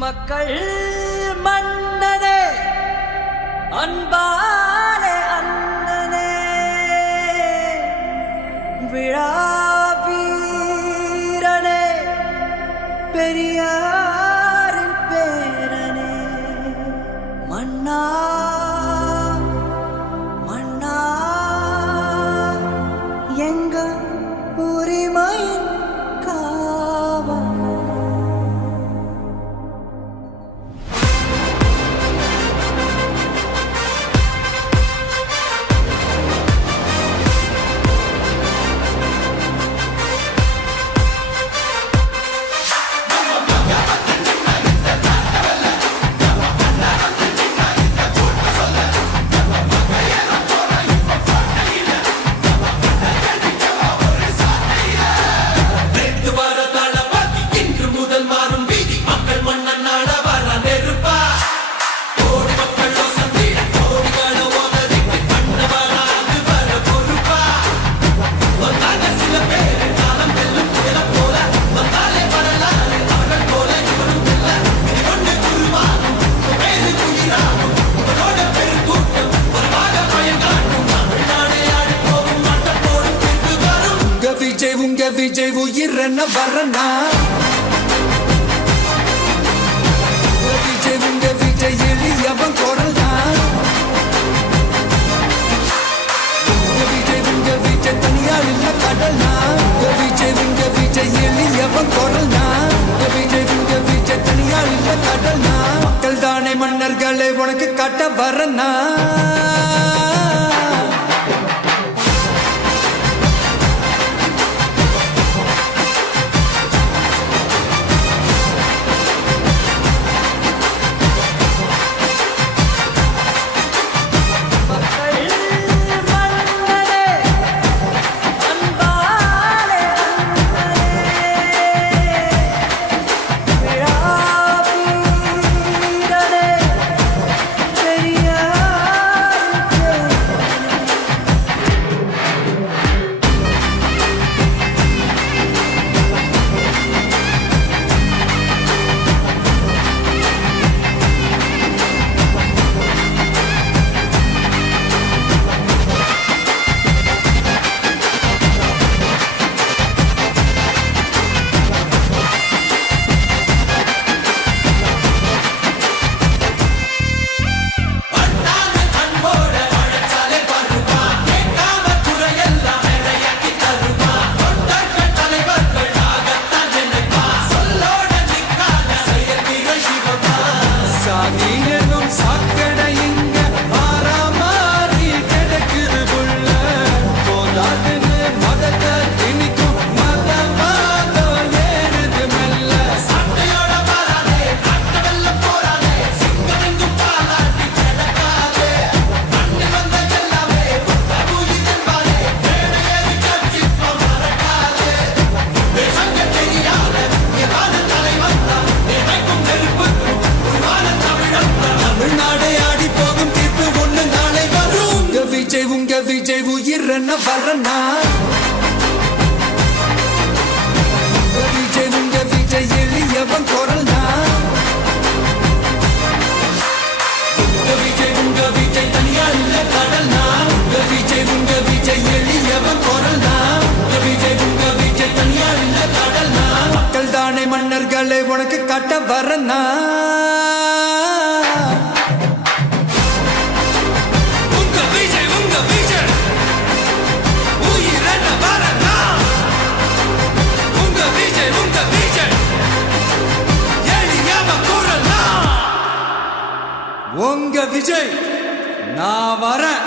மக்கள் மன்னனே அன்பாலே அண்ணனே விழாவீரனே பெரியாரின் பேரனே மன்னா மன்னா எங்க உரிமையின் காவல் விஜய் உயிரன வரனா விஜய் எளியவன் குரல்னா விஜய் தனியார் இல்ல கடல்னா விஜய் எளியவன் குரல்னா விஜய் தனியார் இல்ல கடல்னா மக்கள் தானே மன்னர்களை உனக்கு காட்ட வரனா விஜய் உயிரன வரனா விஜய் எளியவன் குரல்னா விஜய் தனியார் இல்ல கடல்னா விஜய் எளியவன் குரல்னா விஜய் தனியார் இல்ல கடல்னா மக்கள் தானே மன்னர்களை உனக்கு காட்ட வரனா உங்க விஜய் நான் வரேன்.